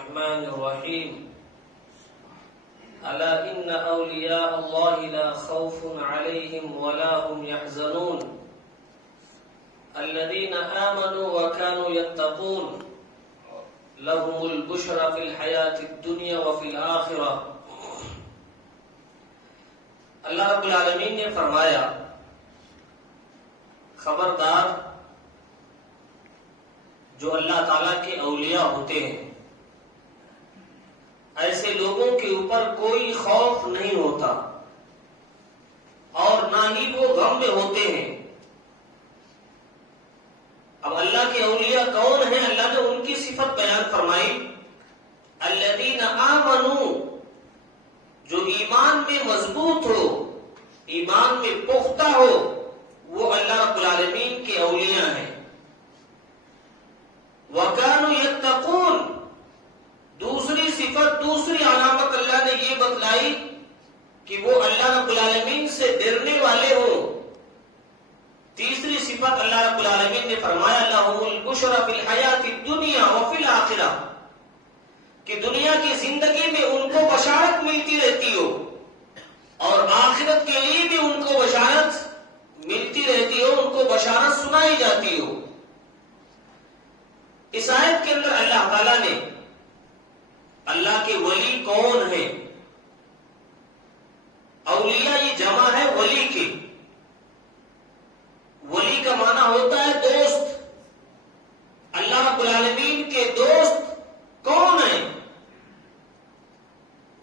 الرحمن الرحيم ألا إن أولياء الله لا خوف عليهم ولا هم يحزنون الذين آمنوا وكانوا يتقون لهم البشرى في الحياة الدنيا وفي الآخرة. اللہ رب العالمین نے فرمایا خبردار جو اللہ تعالیٰ کے اولیاء ہوتے ہیں ایسے لوگوں کے اوپر کوئی خوف نہیں ہوتا اور نہ ہی وہ غم میں ہوتے ہیں. اب اللہ کے اولیاء کون ہیں؟ اللہ نے ان کی صفت بیان فرمائی. الذین آمنوا، جو ایمان میں مضبوط ہو، ایمان میں پختہ ہو، وہ اللہ رب العالمین کے اولیاء ہیں. وَكَانُوا يَتَّقُونَ، دوسری صفت، دوسری علامت اللہ نے یہ بتلائی کہ وہ اللہ رب العالمین سے ڈرنے والے ہوں. تیسری صفت اللہ رب العالمین نے فرمایا لَهُمُ الْبُشْرَى فِي الْحَيَاةِ الدُّنْيَا وَفِي الْآخِرَةِ، کہ دنیا کی زندگی میں ان کو بشارت ملتی رہتی ہو اور آخرت کے لیے بھی ان کو بشارت ملتی رہتی ہو، ان کو بشارت سنائی جاتی ہو. اس آیت کے اندر اللہ تعالیٰ نے اللہ کے ولی کون ہیں، اولیاء یہ جمع ہے ولی کی. ولی کا معنی ہوتا ہے دوست. اللہ رب العالمین کے دوست کون ہیں؟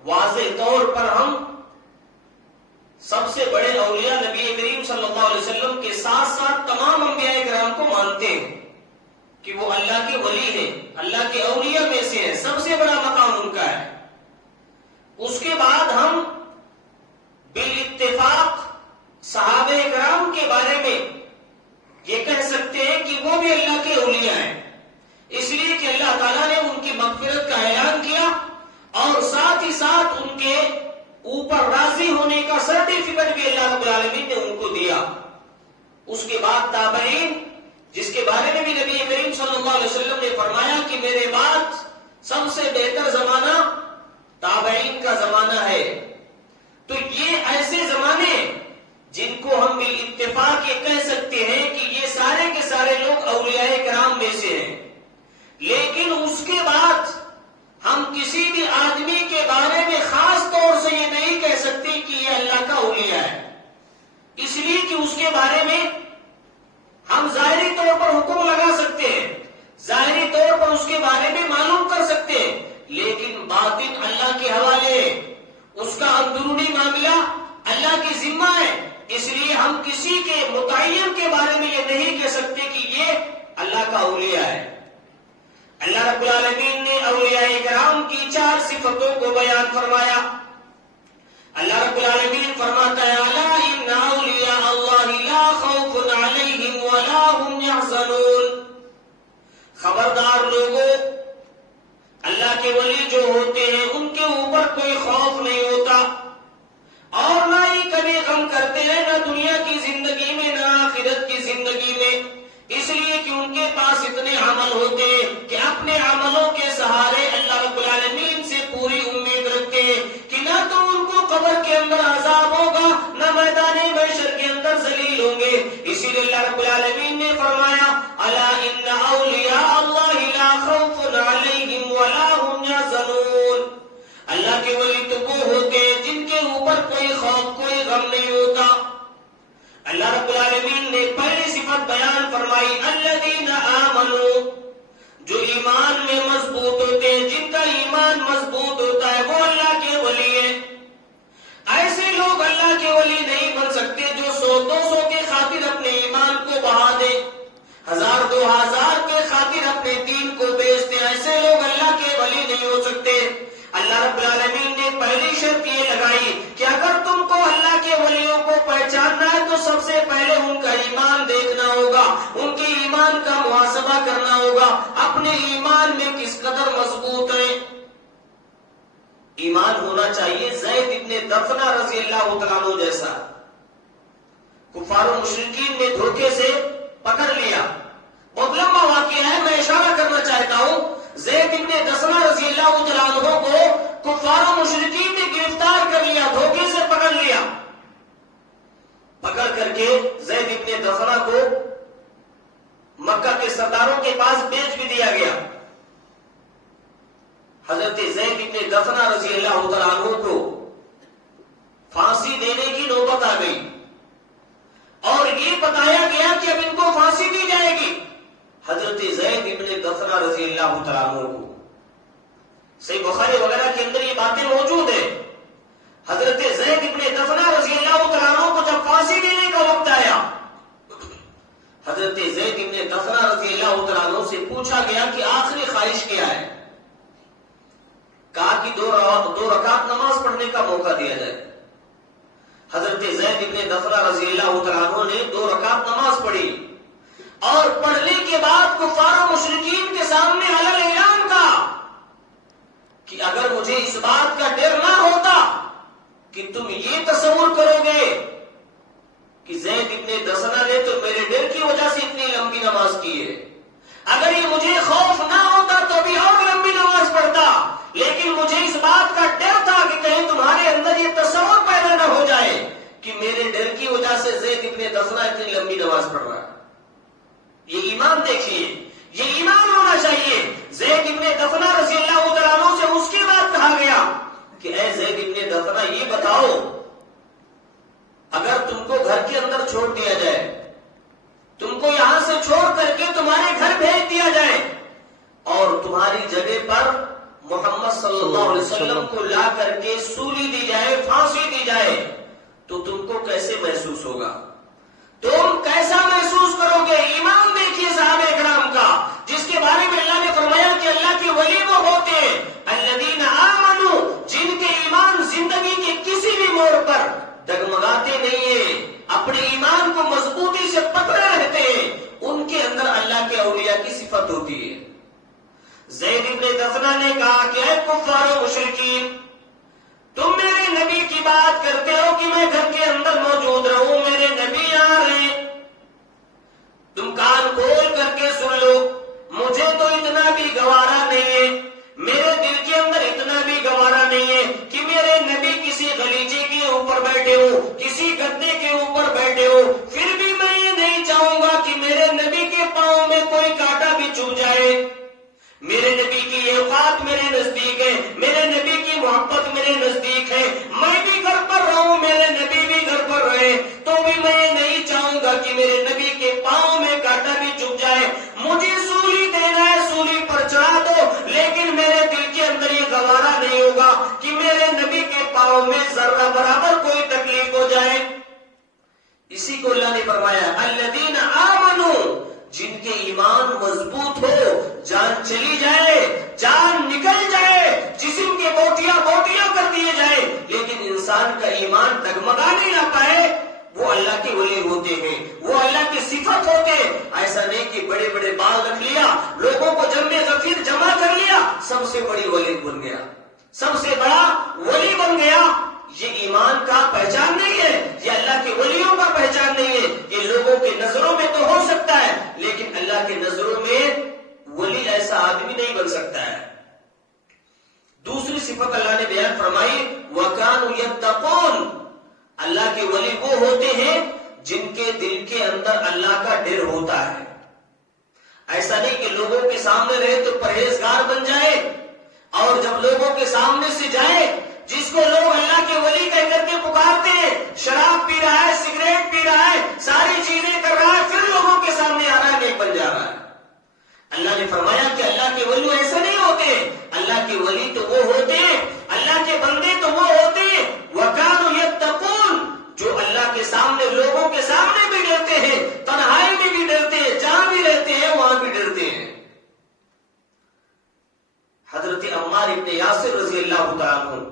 واضح طور پر ہم سب سے بڑے اولیاء نبی کریم صلی اللہ علیہ وسلم کے ساتھ ساتھ تمام انبیاء کرام کو مانتے ہیں کہ وہ اللہ کے ولی ہیں، اللہ کے اولیاء میں سے ہیں، سب سے بڑا مقام ان کا ہے. اس کے بعد ہم بالاتفاق صحابہ کرام کے بارے میں یہ کہہ سکتے ہیں کہ وہ بھی اللہ کے اولیاء ہیں، اس لیے کہ اللہ تعالیٰ نے ان کی مغفرت کا اعلان کیا اور ساتھ ہی ساتھ ان کے اوپر راضی ہونے کا سرٹیفکیٹ بھی اللہ رب العالمین نے ان کو دیا. اس کے بعد تابعین، جس کے بارے میں بھی نبی کریم صلی اللہ علیہ وسلم نے فرمایا کہ میرے بعد سب سے بہتر زمانہ تابعین کا زمانہ ہے. تو یہ ایسے زمانے جن کو ہم بالاتفاق یہ کہہ سکتے ہیں کہ یہ سارے کے سارے لوگ اولیاء کرام میں سے ہیں. لیکن اس کے بعد ہم کسی بھی آدمی کے بارے میں خاص طور سے یہ نہیں کہہ سکتے کہ یہ اللہ کا اولیاء ہے، اس لیے کہ اس کے بارے میں ہم ظاہری طور پر حکم لگا سکتے ہیں، ظاہری طور پر اس کے بارے میں معلوم کر سکتے ہیں، لیکن باطن اللہ کے حوالے، اس کا اندرونی معاملہ اللہ کی ذمہ ہے. اس لیے ہم کسی کے متعین کے بارے میں یہ نہیں کہہ سکتے کہ یہ اللہ کا اولیاء ہے. اللہ رب العالمین نے اولیاء کرام کی 4 صفتوں کو بیان فرمایا. اللہ رب العالمین فرماتا ہے الا ان اولیاء اللہ لا خوف علیہم ولا هم يحزنون، خبردار لوگوں، اللہ کے ولی جو ہوتے ہیں ان کے اوپر کوئی خوف نہیں ہوتا اور نہ ہی کبھی غم کرتے ہیں، نہ دنیا کی زندگی میں نہ آخرت کی زندگی میں، اس لیے کہ ان کے پاس اتنے عمل ہوتے ہیں کہ اپنے عملوں کے سہارے اللہ رب العالمین سے پوری امید رکھتے ہیں کہ نہ تو ان کو قبر کے اندر عذاب ہوگا، نہ میدان محشر کے اندر ذلیل ہوں گے. اسی لیے اللہ رب العالمین نے فرمایا الا ان اولیاء اللہ لا خوف علیہم ولا هم يحزنون، اللہ کے ولی تو وہ ہوتے ہیں جن کے اوپر کوئی خوف، کوئی غم نہیں ہوتا. اللہ رب العالمین نے پہلی صفت بیان فرمائی الذین آمنوا، جو ایمان میں مضبوط ہوتے ہیں، جن کا ایمان مضبوط ہوتا ہے وہ اللہ کے ولی ہیں. ایسے لوگ اللہ کے ولی نہیں بن سکتے جو 100-200 کے خاطر اپنے ایمان کو بہا دے، 1000-2000 کے خاطر اپنے دین کو بیچ دے. ایسے لوگ اللہ کے ولی نہیں ہو سکتے. اللہ رب العالمین نے پہلی شرط یہ لگائی کہ اگر تم کو اللہ کے ولیوں کو پہچاننا ہے تو سب سے پہلے ان کا ایمان دیکھنا ہوگا، ان کے ایمان کا محاسبہ کرنا ہوگا، اپنے ایمان میں کس قدر مضبوط ہیں. ایمان ہونا چاہیے زید ابن دفنہ رضی اللہ تعالیٰ عنہ جیسا. کفار و مشرکین نے دھوکے سے پکڑ لیا. بہت لمبا واقعہ ہے، میں اشارہ کرنا چاہتا ہوں. زید ابن دسنہ رضی اللہ حضرت زید بن دفنہ رضی اللہ تعالیٰ عنہ کو پھانسی دینے کی نوبت آ گئی اور یہ بتایا گیا کہ اب ان کو پھانسی دی جائے گی حضرت زید بن دفنہ رضی اللہ تعالیٰ عنہ کو. صحیح بخاری وغیرہ کے اندر یہ باتیں موجود ہیں. حضرت زید بن دفنہ رضی اللہ تعالیٰ عنہ کو جب پھانسی دینے کا وقت آیا, حضرت زید بن دفنہ رضی اللہ تعالیٰ عنہ سے پوچھا گیا کہ آخری خواہش کیا ہے. کہا کہ دو رکعت نماز پڑھنے کا موقع دیا جائے. حضرت زید بن دفنہ رضی اللہ تعالیٰ عنہ نے 2 رکعت نماز پڑھی اور پڑھنے کے بعد کفار و مشرکین کے سامنے علل اعلان کا کہ اگر مجھے اس بات کا ڈر نہ ہوتا کہ تم یہ تصور کرو گے کہ زید بن دفنہ نے تو میرے ڈر کی وجہ سے اتنی لمبی نماز کی ہے, اگر یہ مجھے خوف نہ ہوتا تو ابھی اور لمبی نماز پڑھتا, لیکن مجھے اس بات کا ڈر تھا کہ کہیں تمہارے اندر یہ تصور پیدا نہ ہو جائے کہ میرے ڈر کی وجہ سے زید بن دفنہ اتنی لمبی نماز پڑھ رہا ہے. یہ ایمان دیکھیے, یہ ایمان ہونا چاہیے. زید بن دفنہ رضی اللہ تعالیٰ عنہ سے اس کے بعد کہا گیا کہ اے زید بن دفنہ یہ بتاؤ, اگر تم کو گھر کے اندر چھوڑ دیا جائے, تم کو یہاں سے چھوڑ کر کے تمہارے گھر بھیج دیا جائے اور تمہاری جگہ پر محمد صلی اللہ علیہ وسلم کو لا کر کے سولی دی جائے, پھانسی دی جائے, تو تم کو کیسے محسوس ہوگا؟ تم کیسا محسوس کرو گے؟ ایمان دیکھیے صحابہ کرام کا, جس کے بارے میں اللہ نے فرمایا کہ اللہ کے ولی وہ ہوتے ہیں الذین آمنوا, جن کے ایمان زندگی کے کسی بھی موڑ پر ڈگمگاتے نہیں ہیں, اپنے ایمان کو مضبوطی سے پکڑے رہتے ہیں, ان کے اندر اللہ کے اولیاء کی صفت ہوتی ہے. زید بن دفنہ نے کہا کہ اے کفار و مشرکین, تم میرے نبی کی بات کرتے ہو کہ میں گھر کے اندر موجود رہوں, میرے نبی آ رہے ہیں, تم کان کھول کر کے سن لو, مجھے تو اتنا بھی گوارا نہیں ہے, میرے دل کے اندر اتنا بھی گوارا نہیں ہے کہ میرے نبی کسی غلیچے کے اوپر بیٹھے ہو, کسی گدے کے اوپر بیٹھے ہو, پھر بھی میں یہ نہیں چاہوں گا کہ میرے نبی کے پاؤں میں کوئی کانٹا بھی چبھ جائے. میرے نبی کی یہ اوقات میرے نزدیک ہے, میرے نبی کی محبت میرے نزدیک ہے, میں بھی گھر پر رہوں, میرے نبی بھی گھر پر رہے, تو بھی میں یہ نہیں چاہوں گا کہ میرے نبی کے پاؤں میں کانٹا بھی چبھ جائے. مجھے سولی دینا ہے, سولی پر چڑھا دو, لیکن میرے دل کے اندر یہ گوارا نہیں ہوگا کہ میرے نبی کے پاؤں میں ذرہ برابر کوئی تکلیف ہو جائے. اسی کو اللہ نے فرمایا الذین آمنوا, جن کے ایمان مضبوط ہو, جان چلی جائے, جان نکل جائے, جسم کے بوٹیاں کر دیے جائے, لیکن انسان کا ایمان ڈگمگانے نہ پائے, وہ اللہ کے ولی ہوتے ہیں, وہ اللہ کی صفت ہوتے ہیں. ایسا نہیں کہ بڑے بڑے بال رکھ لیا, لوگوں کو جمع غفیر جمع کر لیا, سب سے بڑی ولی بن گیا, سب سے بڑا ولی بن گیا. یہ ایمان کا پہچان نہیں ہے, یہ اللہ کے ولیوں کا پہچان نہیں ہے. یہ لوگوں کے نظروں میں تو ہو سکتا ہے, لیکن اللہ کے نظروں میں ولی ایسا آدمی نہیں بن سکتا ہے. دوسری صفت اللہ نے بیان فرمائی وَكَانُوا يَتَّقُونَ, اللہ کے ولی وہ ہوتے ہیں جن کے دل کے اندر اللہ کا ڈر ہوتا ہے. ایسا نہیں کہ لوگوں کے سامنے رہے تو پرہیزگار بن جائے, اور جب لوگوں کے سامنے سے جائے, جس کو لوگ اللہ کے ولی کہہ کر کے پکارتے ہیں, شراب پی رہا ہے, سگریٹ پی رہا ہے, ساری چیزیں کر رہا ہے, پھر لوگوں کے سامنے آ رہا ہے, نیک بن جا رہا ہے. اللہ نے فرمایا کہ اللہ کے ولی ایسے نہیں ہوتے, اللہ کے ولی تو وہ ہوتے ہیں, اللہ کے بندے تو وہ ہوتے ہیں وَكَانُوا يَتَّقُونَ, جو اللہ کے سامنے, لوگوں کے سامنے بھی ڈرتے ہیں, تنہائی میں بھی ڈرتے ہیں, جہاں بھی رہتے ہیں وہاں بھی ڈرتے ہیں. حضرت عمار ابن یاسر رضی اللہ تعالیٰ عنہ,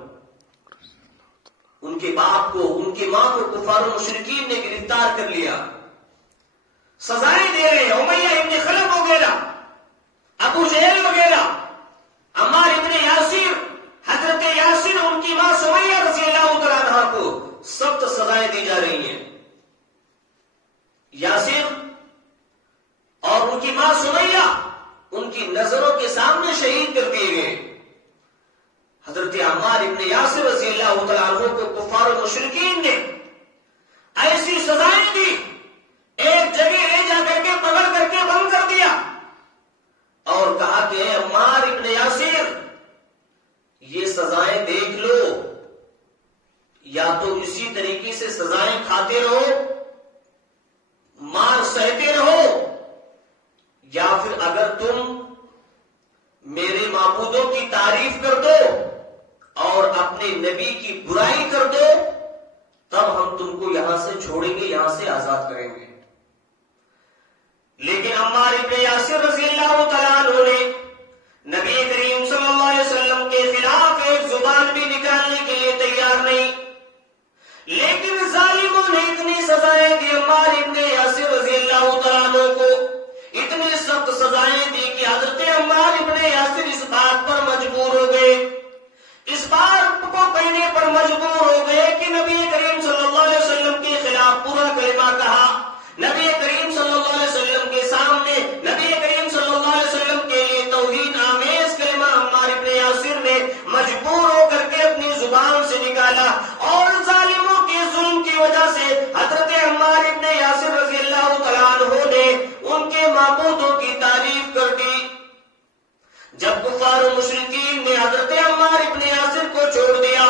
ان کے باپ کو, ان کی ماں کو کفار و مشرکین نے گرفتار کر لیا, سزائیں دے رہے ہیں, امیہ ابن خلف وغیرہ, ابو جہل وغیرہ, عمار ابن یاسر, حضرت یاسر, ان کی ماں سمیہ رضی اللہ تعالیٰ عنہ کو سخت سزائیں دی جا رہی ہیں. یاسر اور ان کی ماں سمیہ ان کی نظروں کے سامنے شہید کر دیے گئے. حضرت عمار ابن یاسر رضی اللہ تعالیٰ عنہ کو کفار و مشرکین نے ایسی سزائیں دی, ایک جگہ لے جا کر کے پکڑ کر کے بند کر دیا اور کہا کہ اے عمار ابن یاسر, معبودوں کی تعریف کر دو اور اپنے نبی کی برائی کر دو، تب ہم تم کو یہاں سے چھوڑیں گے، یہاں سے آزاد کریں گے۔ لیکن عمار ابن یاسر رضی اللہ تعالیٰ عنہ نے نبی کریم صلی اللہ علیہ وسلم کے خلاف ایک زبان بھی نکالنے کے لیے تیار نہیں، لیکن ظالموں نے اتنی سزائیں دی عمار ابن یاسر رضی اللہ تعالیٰ عنہ کو، اتنی سخت سزائیں دی کہ حضرت عمار ابن یاسر اس بات پر مجبور ہو گئے، اس بات کو کہنے پر مجبور ہو گئے کہ نبی کریم صلی اللہ علیہ وسلم کے خلاف پورا کلمہ کہا، نبی کریم صلی اللہ علیہ وسلم کے سامنے نبی کریم صلی اللہ علیہ وسلم کے لیے توہین آمیز کلمہ عمار ابن یاسر نے مجبور ہو کر کے اپنی زبان سے نکالا، اور ظالموں کے ظلم کی وجہ سے حضرت عمار ابن یاسر رضی اللہ تعالیٰ عنہ نے ان کے معبودوں کی تعریف کر دی۔ جب کفار و مشرکین نے حضرت عمار ابن یاسر کو چھوڑ دیا،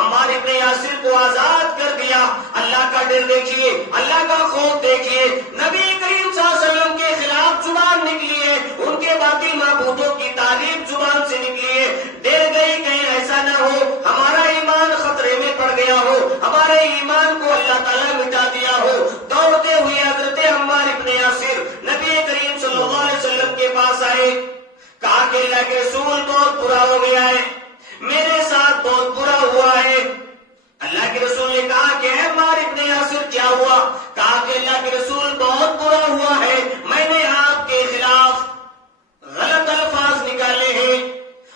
عمار ابن یاسر کو آزاد کر دیا، اللہ کا ڈر دیکھیے، اللہ کا خوف دیکھیے، نبی کریم صلی اللہ علیہ وسلم کے خلاف زبان نکلی ہے، ان کے باقی معبودوں کی تعریف زبان سے نکلی ہے، ڈر گئی کہیں ایسا نہ ہو ہمارا ایمان خطرے میں پڑ گیا ہو، ہمارے ایمان کو اللہ تعالیٰ مٹا دیا ہو۔ دوڑتے ہوئے حضرت عمار ابن یاسر نبی کریم صلی اللہ علیہ وسلم کے پاس آئے، کہا کہ اللہ کے رسول بہت برا ہو گیا ہے، میرے ساتھ بہت برا ہوا ہے۔ اللہ کے رسول نے کہا کہ اے عمار ابن یاسر کیا ہوا؟ کہا کہ اللہ کے رسول بہت برا ہوا ہے، میں نے آپ کے خلاف غلط الفاظ نکالے ہیں،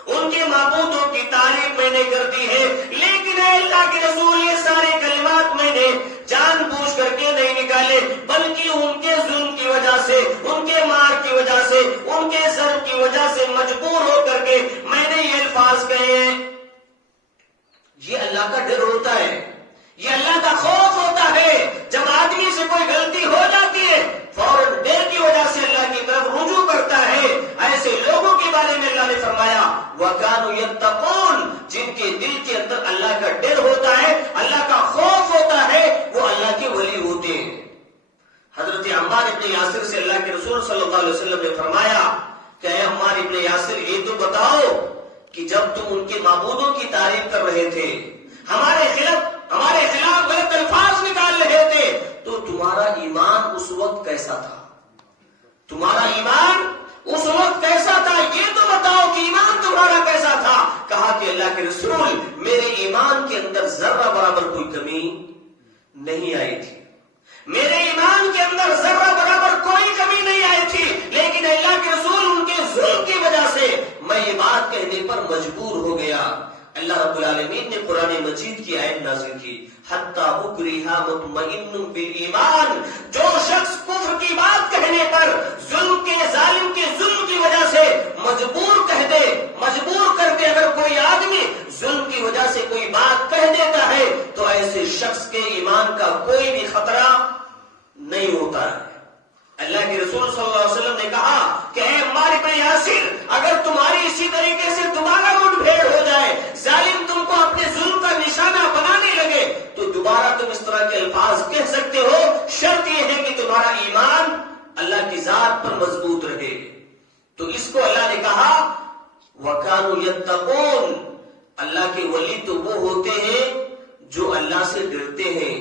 ان کے معبودوں کی تعریف میں نے کر دی ہے، لیکن اے اللہ کے رسول یہ سارے کلمات میں نے جان بوجھ کر کے نہیں نکالے، بلکہ ان کے ظلم کی وجہ سے، ان کے مار کی وجہ سے، ان کے ضرب کی وجہ سے مجبور ہو کر کے میں نے یہ الفاظ کہے ہیں۔ یہ اللہ کا ڈر ہوتا ہے، یہ اللہ کا خوف ہوتا ہے۔ جب آدمی سے کوئی غلطی ہو جاتی ہے فوراً ڈر کی وجہ سے اللہ کی طرف رجوع کرتا ہے۔ ایسے لوگوں کے بارے میں اللہ نے فرمایا وَكَانُوا يَتَّقُونَ، جن کے دل کے اندر اللہ کا ڈر ہوتا ہے، اللہ کا خوف ہوتا ہے، وہ اللہ کے ولی ہوتے ہیں۔ حضرت عمار ابن یاسر سے اللہ کے رسول صلی اللہ علیہ وسلم نے فرمایا کہ اے عمار ابن یاسر یہ تو بتاؤ کہ جب تم ان کے معبودوں کی تعریف کر رہے تھے، ہمارے خلاف غلط الفاظ نکال رہے تھے، تو تمہارا ایمان اس وقت کیسا تھا؟ تمہارا ایمان اس وقت کیسا تھا؟ یہ تو بتاؤ کہ ایمان تمہارا کیسا تھا؟ کہا کہ اللہ کے رسول میرے ایمان کے اندر ذرہ برابر کوئی کمی نہیں آئی تھی، میرے ایمان کے اندر ذرہ برابر کوئی کمی نہیں آئی تھی، لیکن اللہ کے رسول ان کے ظلم کی وجہ سے میں یہ بات کہنے پر مجبور ہو گیا۔ اللہ رب العالمین نے قرآن مجید کی آیت نازل کی حَتَّى أُكْرِهَ مُطْمَئِنٌ بِالْإِيمَانِ، جو شخص کفر کی بات کہنے پر ظالم کے ظلم کی وجہ سے مجبور کہہ دے، مجبور کر کے اگر کوئی آدمی ظلم کی وجہ سے کوئی بات کہہ دیتا ہے تو ایسے شخص کے ایمان کا کوئی بھی خطرہ نہیں ہوتا ہے۔ اللہ کے رسول صلی اللہ علیہ وسلم نے کہا کہ اے عمار ابن یاسر اگر تمہاری اسی طریقے سے دوبارہ مٹ بھیڑ ہو جائے، ظالم تم کو اپنے ظلم کا نشانہ بنانے لگے، تو دوبارہ تم اس طرح کے الفاظ کہہ سکتے ہو، شرط یہ ہے کہ تمہارا ایمان اللہ کی ذات پر مضبوط رہے۔ تو اس کو اللہ نے کہا وَكَانُوا يَتَّقُونَ، اللہ کے ولی تو وہ ہوتے ہیں جو اللہ سے ڈرتے ہیں۔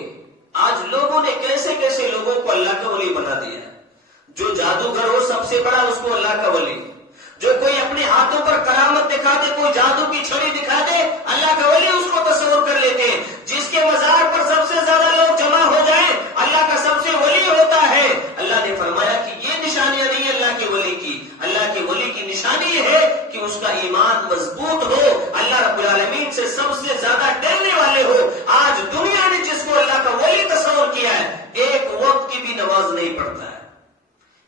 آج لوگوں نے کیسے کیسے لوگوں کو اللہ کا ولی بنا دیا ہے۔ جو جادوگر ہو سب سے بڑا اس کو اللہ کا ولی، جو کوئی اپنے ہاتھوں پر کرامت دکھا دے، کوئی جادو کی چھڑی دکھا دے، اللہ کا ولی اس کو تصور کر لیتے ہیں۔ جس کے مزار پر سب سے زیادہ لوگ جمع ہو جائیں اللہ کا سب سے ولی ہوتا ہے۔ اللہ نے فرمایا کہ یہ نشانیاں نہیں اللہ کے ولی کی، اللہ کے ولی کی نشانی یہ ہے کہ اس کا ایمان مضبوط ہو، اللہ رب العالمین سے سب سے زیادہ ڈرنے والے ہو۔ آج دنیا نے جس کو اللہ کا ولی تصور کیا ہے، ایک وقت کی بھی نماز نہیں پڑھتا ہے،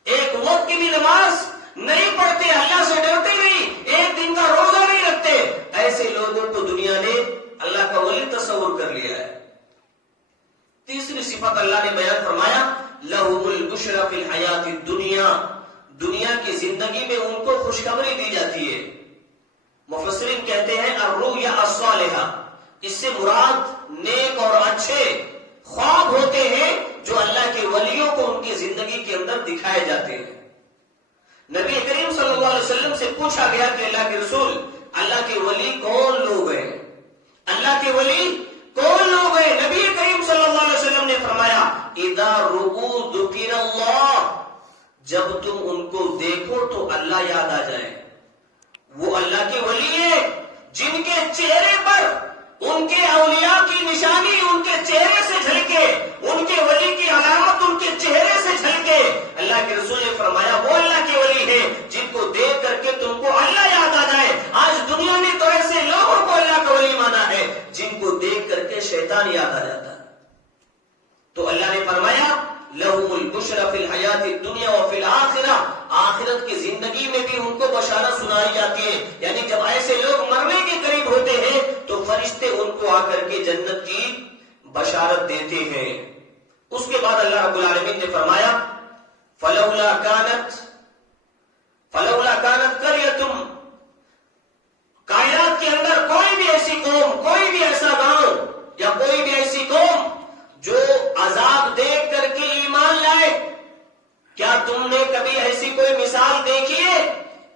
ایک وقت کی بھی نماز نہیں پڑھتے، اللہ سے ڈرتے نہیں، ایک دن کا روزہ نہیں رکھتے، ایسے لوگوں کو دنیا نے اللہ کا ولی تصور کر لیا ہے۔ تیسری صفت اللہ نے بیان فرمایا لَهُمُ الْبُشْرَى فِي الْحَيَاةِ الدُّنْيَا، دنیا کی زندگی میں ان کو خوشخبری دی جاتی ہے۔ مفسرین کہتے ہیں الرؤیا الصالحہ، اس سے مراد نیک اور اچھے خواب ہوتے ہیں جو اللہ کے ولیوں کو ان کی زندگی کے اندر دکھائے جاتے ہیں۔ نبی کریم صلی اللہ علیہ وسلم سے پوچھا گیا کہ اللہ کے رسول کی علامت ان کے چہرے سے جھلکے. اللہ کے رسول نے فرمایا وہ اللہ کے ولی ہے جن کو دیکھ کر کے تم کو اللہ یاد آ جائے. آج دنیا نے تو ایسے لوگوں کو اللہ کا ولی مانا ہے جن کو دیکھ کر کے شیطان یاد آ جاتا ہے. تو اللہ نے فرمایا لَهُمُ الْبُشْرَى فِي الْحَيَاةِ الدُّنْيَا وَفِي الْآخِرَةِ, آخرت کی زندگی میں بھی ان کو بشارت سنائی جاتی ہے. یعنی جب ایسے لوگ مرنے کے قریب ہوتے ہیں تو فرشتے ان کو آ کر کے جنت کی بشارت دیتے ہیں. اس کے بعد اللہ رب العالمین نے فرمایا فَلَوْلَا كَانَتْ قَرْيَةٌ, کائنات کے اندر کوئی بھی ایسی قوم, کوئی بھی ایسا گاؤں یا کوئی بھی ایسی قوم جو عذاب دیکھ کر کے ایمان لائے. کیا تم نے کبھی ایسی کوئی مثال دیکھی ہے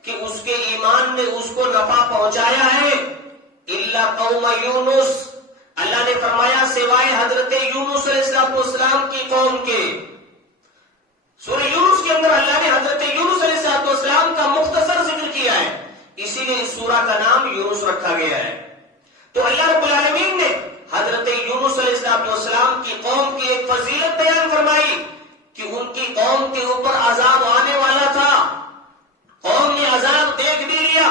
کہ اس کے ایمان نے اس کو نفع پہنچایا ہے؟ الا قوم یونس, اللہ نے فرمایا سوائے حضرت یونس علیہ السلام کی قوم کے. سورہ یونس کے اندر اللہ نے حضرت یونس علیہ السلام کا مختصر ذکر کیا ہے, اسی لیے اس سورہ کا نام یونس رکھا گیا ہے. تو اللہ رب العالمین نے حضرت یونس علیہ السلام کی قوم کی ایک فضیلت بیان فرمائی کہ ان کی قوم کے اوپر عذاب آنے والا تھا, قوم نے عذاب دیکھ بھی لیا.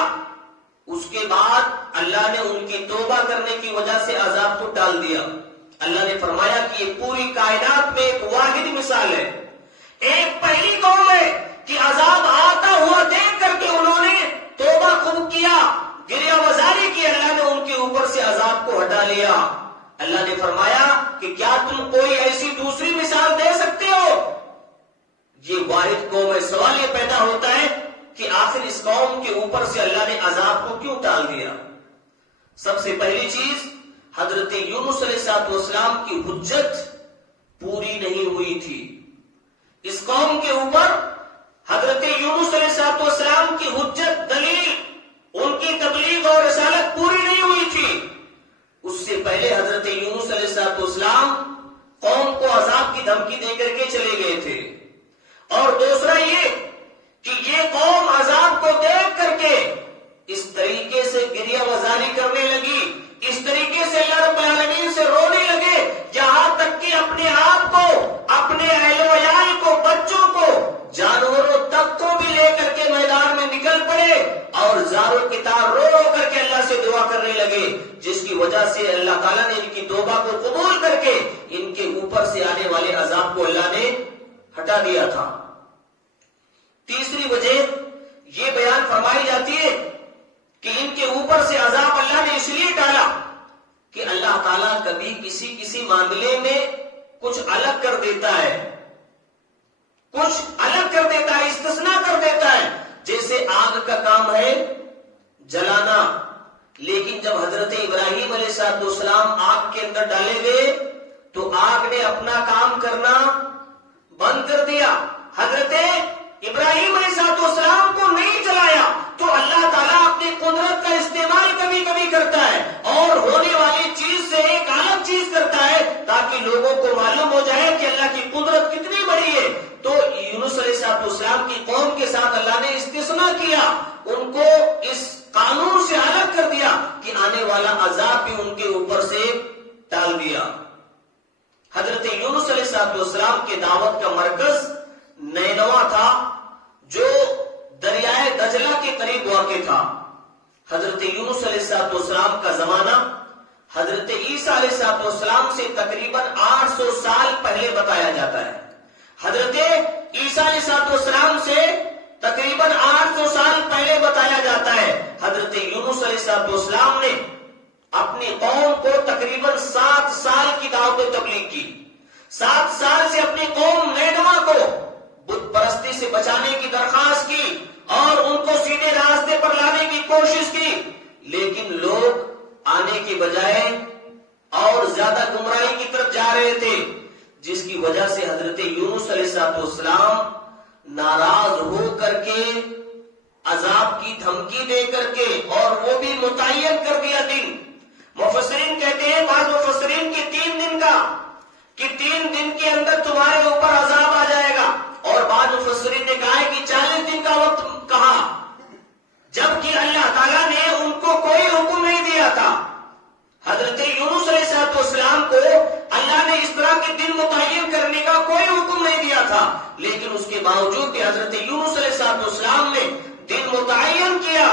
اس کے بعد اللہ نے ان کی توبہ کرنے کی وجہ سے عذاب کو ٹال دیا. اللہ نے فرمایا کہ یہ پوری کائنات میں ایک واحد مثال ہے, ایک پہلی قوم ہے کہ عذاب آتا ہوا دیکھ کر کے انہوں نے توبہ خوب کیا, گریہ وزاری کی, اللہ نے ان کے اوپر سے عذاب کو ہٹا لیا. اللہ نے فرمایا کہ کیا تم کوئی ایسی دوسری مثال دے سکتے ہو؟ یہ واحد قوم ہے. سوال یہ پیدا ہوتا ہے کہ آخر اس قوم کے اوپر سے اللہ نے عذاب کو کیوں ٹال دیا؟ سب سے پہلی چیز, حضرت یونس علیہ السلام کی حجت پوری نہیں ہوئی تھی. اس قوم کے اوپر حضرت یونس علیہ السلام کی حجت, دلیل, ان کی تبلیغ اور رسالت پوری نہیں ہوئی تھی. اس سے پہلے حضرت یونس علیہ السلام قوم کو عذاب کی دھمکی دے کر کے چلے گئے تھے. اور دوسرا یہ کہ یہ قوم عذاب کو دیکھ کر کے اس طریقے سے گریہ وزاری کرنے لگی, اس طریقے سے اللہ رب العالمین سے رونے لگے, یہاں تک کہ اپنے آپ کو, اپنے اہل و عیال کو, بچوں کو, جانوروں تک کو بھی لے کر کے میدان میں نکل پڑے اور زاروں کی طرح رو رو کر کے اللہ سے دعا کرنے لگے, جس کی وجہ سے اللہ تعالیٰ نے ان کی توبہ کو قبول کر کے ان کے اوپر سے آنے والے عذاب کو اللہ نے ہٹا دیا تھا. تیسری وجہ یہ بیان فرمائی جاتی ہے کہ ان کے اوپر سے عذاب اللہ نے اس لیے ڈالا کہ اللہ تعالیٰ کبھی کسی معاملے میں کچھ الگ کر دیتا ہے, کچھ الگ کر دیتا ہے, استثناء کر دیتا ہے. جیسے آگ کا کام ہے جلانا, لیکن جب حضرت ابراہیم علیہ السلام آگ کے اندر ڈالے گئے تو آگ نے اپنا کام کرنا بند کر دیا. حضرت ابراہیم علیہ السلام کو نہیں جلایا تو اللہ تعالیٰ اپنی قدرت کا استعمال کبھی کبھی کرتا ہے اور ہونے والی چیز سے ایک الگ چیز کرتا ہے تاکہ لوگوں کو معلوم ہو جائے کہ اللہ کی قدرت کتنی بڑی ہے. تو یونس علیہ السلام کی قوم کے ساتھ اللہ نے استثناء کیا, ان کو اس قانون سے الگ کر دیا کہ آنے والا عذاب بھی ان کے اوپر سے ٹال دیا. حضرت یونس علیہ السلام کے دعوت کا مرکز نینوا تھا جو دریائے دجلہ کے قریب واقع تھا. حضرت یونس علیہ السلام کا زمانہ حضرت عیسیٰ علیہ السلام سے تقریباً 800 سال پہلے بتایا جاتا ہے. حضرت عیسیٰ علیہ السلام سے تقریباً 800 سال پہلے بتایا جاتا ہے. حضرت یونس علیہ السلام نے اپنی قوم کو تقریباً 7 سال کی دعوت و تبلیغ کی. 7 سال سے اپنی قوم نینوا کو بت پرستی سے بچانے کی درخواست کی اور ان کو سیدھے راستے پر لانے کی کوشش کی, لیکن لوگ آنے کی بجائے اور زیادہ گمراہی کی طرف جا رہے تھے, جس کی وجہ سے حضرت یونس علیہ السلام ناراض ہو کر کے عذاب کی دھمکی دے کر کے, اور وہ بھی متعین کر دیا دن. مفسرین کہتے ہیں, بعض مفسرین کی 3 دن کا, کہ 3 دن کے اندر تمہارے اوپر عذاب آ جائے گا, اور بعض مفسرین نے کہا ہے کہ 40 دن کا وقت کہا, جبکہ اللہ تعالیٰ نے ان کو کوئی حکم نہیں دیا تھا. حضرت یونس علیہ السلام کو اللہ نے اس طرح کے دن متعین کرنے کا کوئی کے باوجود بھی حضرت یونس علیہ السلام نے دن متعین کیا،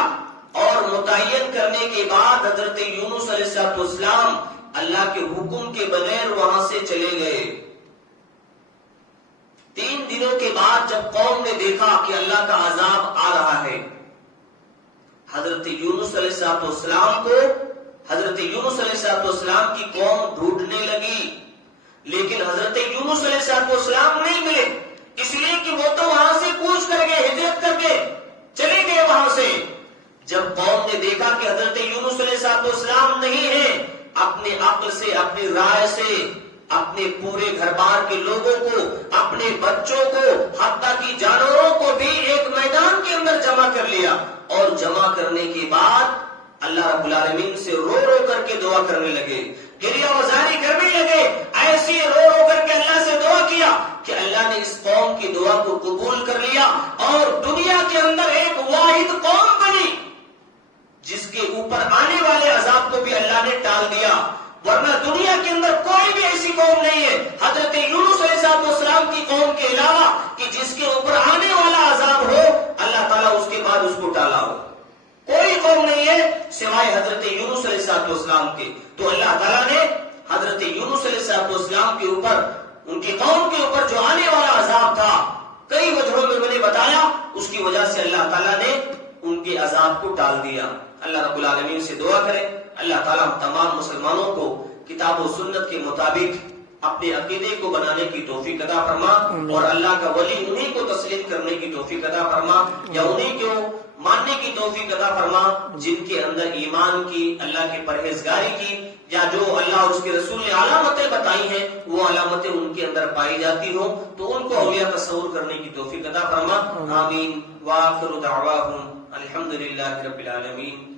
اور متعین کرنے کے بعد حضرت یونس علیہ السلام اللہ کے حکم کے بغیر وہاں سے چلے گئے۔ 3 دنوں کے بعد جب قوم نے دیکھا کہ اللہ کا عذاب آ رہا ہے، حضرت یونس علیہ السلام کو حضرت یونس علیہ السلام کی قوم ڈھونڈنے لگی، لیکن حضرت یونس علیہ السلام نہیں ملے، اس لیے کہ وہ تو وہاں سے کوچ کر گئے، ہجرت کر کے چلے گئے وہاں سے۔ جب قوم نے دیکھا کہ حضرت یونس علیہ السلام نہیں ہے، اپنے عقل سے، اپنی رائے سے اپنے پورے گھر بار کے لوگوں کو، اپنے بچوں کو، حتیٰ کی جانوروں کو بھی ایک میدان کے اندر جمع کر لیا، اور جمع کرنے کے بعد اللہ رب العالمین سے رو رو کر کے دعا کرنے لگے، گریہ وزاری کرنے لگے، ایسی رو رو کر کے اللہ سے دعا کیا کہ اللہ نے اس قوم کی دعا کو قبول کر لیا، اور دنیا کے اندر ایک واحد قوم بنی جس کے اوپر آنے والے عذاب کو بھی اللہ نے ٹال دیا۔ ورنہ دنیا کے اندر کوئی بھی ایسی قوم نہیں ہے حضرت یونس علیہ السلام کی قوم کے علاوہ کہ جس کے اوپر آنے والا عذاب ہو اللہ تعالیٰ اس کے بعد اس کو ٹالا ہو۔ کوئی قوم نہیں ہے سوائے حضرت یونس علیہ السلام کے۔ تو اللہ تعالیٰ نے حضرت یونس علیہ السلام کے اوپر، ان کی قوم کے اوپر جو آنے والا عذاب تھا، کئی وجہوں میں میں نے بتایا، اس کی وجہ سے اللہ تعالیٰ نے ان کے عذاب کو ٹال دیا۔ اللہ رب العالمین سے دعا کرے اللہ تعالیٰ تمام مسلمانوں کو کتاب و سنت کے مطابق اپنے عقیدے کو بنانے کی توفیق عطا فرما، اور اللہ کا ولی انہی کو تسلیم کرنے کی توفیق عطا فرما، یا انہی کو ماننے کی توفیق عطا فرما جن کے اندر ایمان کی، اللہ کی پرہیزگاری کی، یا جو اللہ اور اس کے رسول نے علامتیں بتائی ہیں وہ علامتیں ان کے اندر پائی جاتی ہوں تو ان کو اولیاء تصور کرنے کی توفیق عطا فرما۔ آمین۔ وآخر دعواہم الحمدللہ رب العالمین۔